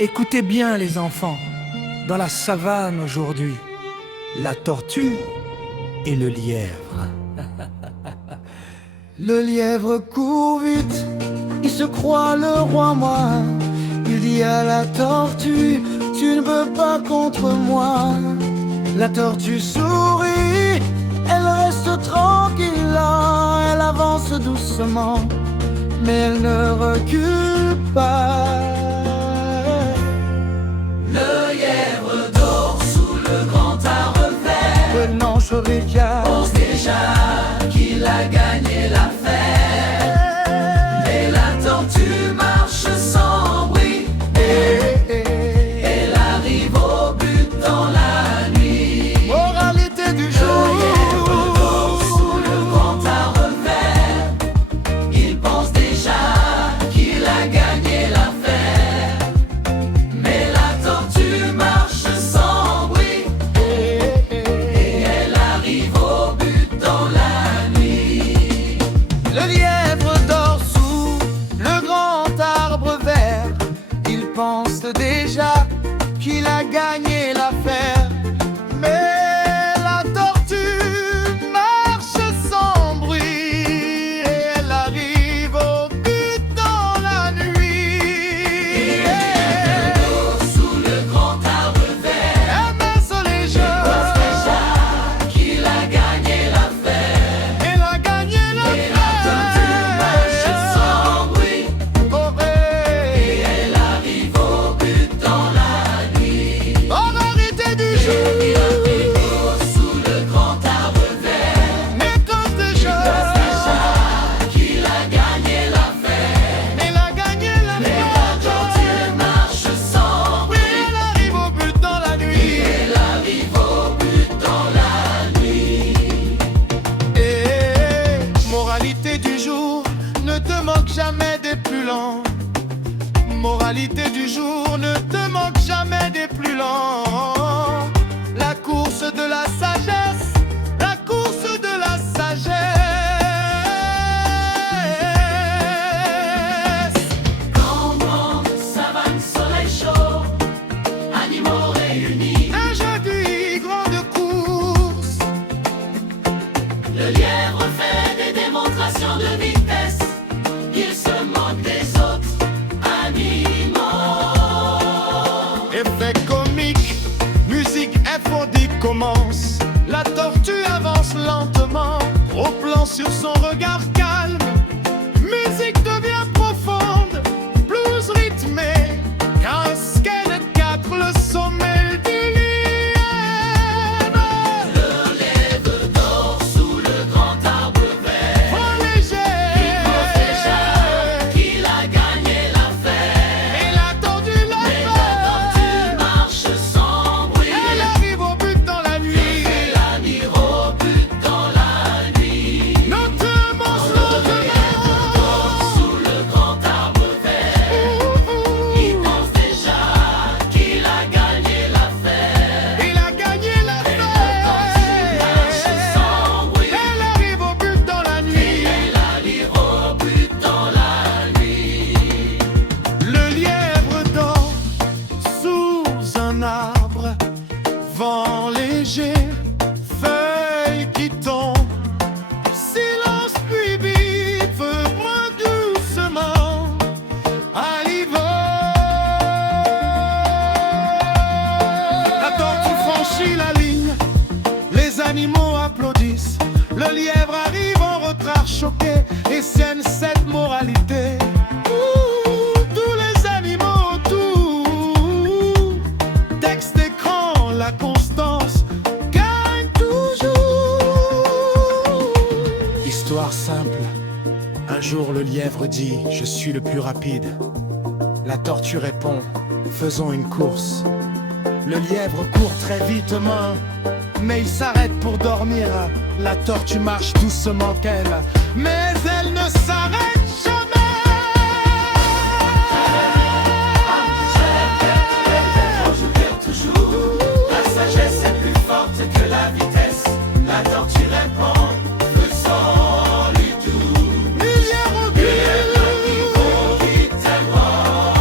Écoutez bien les enfants, dans la savane aujourd'hui, la tortue et le lièvre. Le lièvre court vite, il se croit le roi moi. Il dit à la tortue, tu ne peux pas contre moi. La tortue sourit, elle reste tranquille là. Elle avance doucement, mais elle ne recule pas. Le lièvre dort sous le grand arbre vert. Non, je regarde. Pense déjà qu'il a gagné l'affaire. Mais la tortue marche sans bruit. Elle arrive au but dans la nuit. Moralité du jour. Le lièvre dort sous le grand arbre vert. Il pense déjà qu'il a gagné l'affaire. Mais la tortue marche sans bruit. Et elle arrive au but dans la nuit. Le lièvre dort sous le grand arbre vert. Il pense déjà qu'il a gagné l'affaire. Mais la tortue marche sans bruit. Et elle arrive au but dans la nuit. Elle dort sous le grand arbre vert. Elle met sur les jeux. Pense déjà qu'il a gagné l'affaire. Elle a gagné Et la tortue marche sans bruit. l'affaire. Et elle arrive au but dans la nuit. Moralité du Il jour. arrive sous le grand arbre vert. Mais quand déjà Pense déjà qu'il a gagné l'affaire. elle a gagné Mais la tortue marche sans oui, bruit. elle arrive au but dans la nuit. Elle arrive au but dans la nuit. Et moralité du jour, ne te moque jamais des plus lents. Moralité du jour, ne te moque jamais des plus lents. La course de la sagesse, la course de la sagesse. Grande savane, soleil chaud, animaux réunis. Un jeudi, grande course. Le lièvre fait des démonstrations de vitesse. Il se moque des autres animaux. Effet comique, musique infodique commence. La tortue avance lentement, au plan sur son regard calme. Musique devient profonde, blues rythmé, cascade 4, le sommet du lièvre. Le lièvre dort sous le grand arbre vert. Trop léger, Il pense déjà qu'il a gagné l'affaire. et la tortue l'a Mais la tortue fait. marche sans bruit. Elle arrive au but dans la nuit. Elle arrive au but dans la nuit. Lentement, Le lièvre dort sous le grand arbre vert. Il pense déjà qu'il a gagné l'affaire. il a gagné la Marche fête. sans bruit. Elle arrive au but dans la nuit. Elle arrive au but dans la nuit. Le lièvre dort sous un arbre, vent léger, feuilles qui tombent. Silence puis vite, feu brun doucement à l'hiver. La tortue franchit la ligne, les animaux applaudissent. Le lièvre arrive en retard choqué et scène cette moralité. Ouh, tous les animaux autour. Texte écran, la constance gagne toujours. Histoire simple. Un jour le lièvre dit, je suis le plus rapide. La tortue répond, faisons une course. Le lièvre court très vitement, mais il s'arrête pour dormir. La tortue marche doucement qu'elle, mais elle ne s'arrête jamais. Toujours, la sagesse est plus forte que la vitesse. La tortue répond, faisons du tout. Il y a Il faut vite tellement.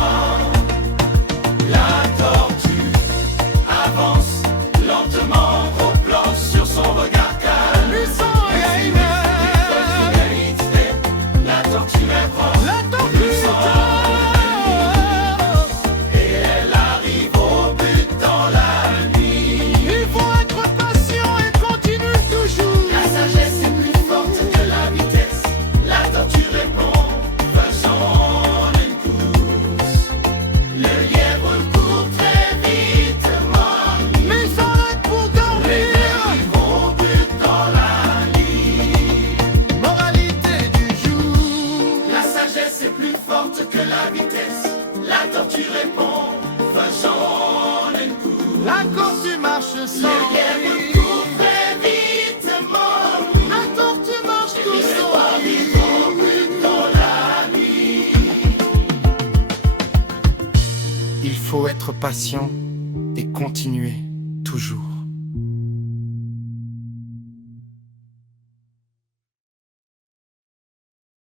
sagesse est plus forte que la vitesse. La tortue répond, faisons une course. La tortue marche sans Le lièvre bruit. court très vite, La tortue marche tout seul. dans la nuit. Il faut être patient et continuer toujours.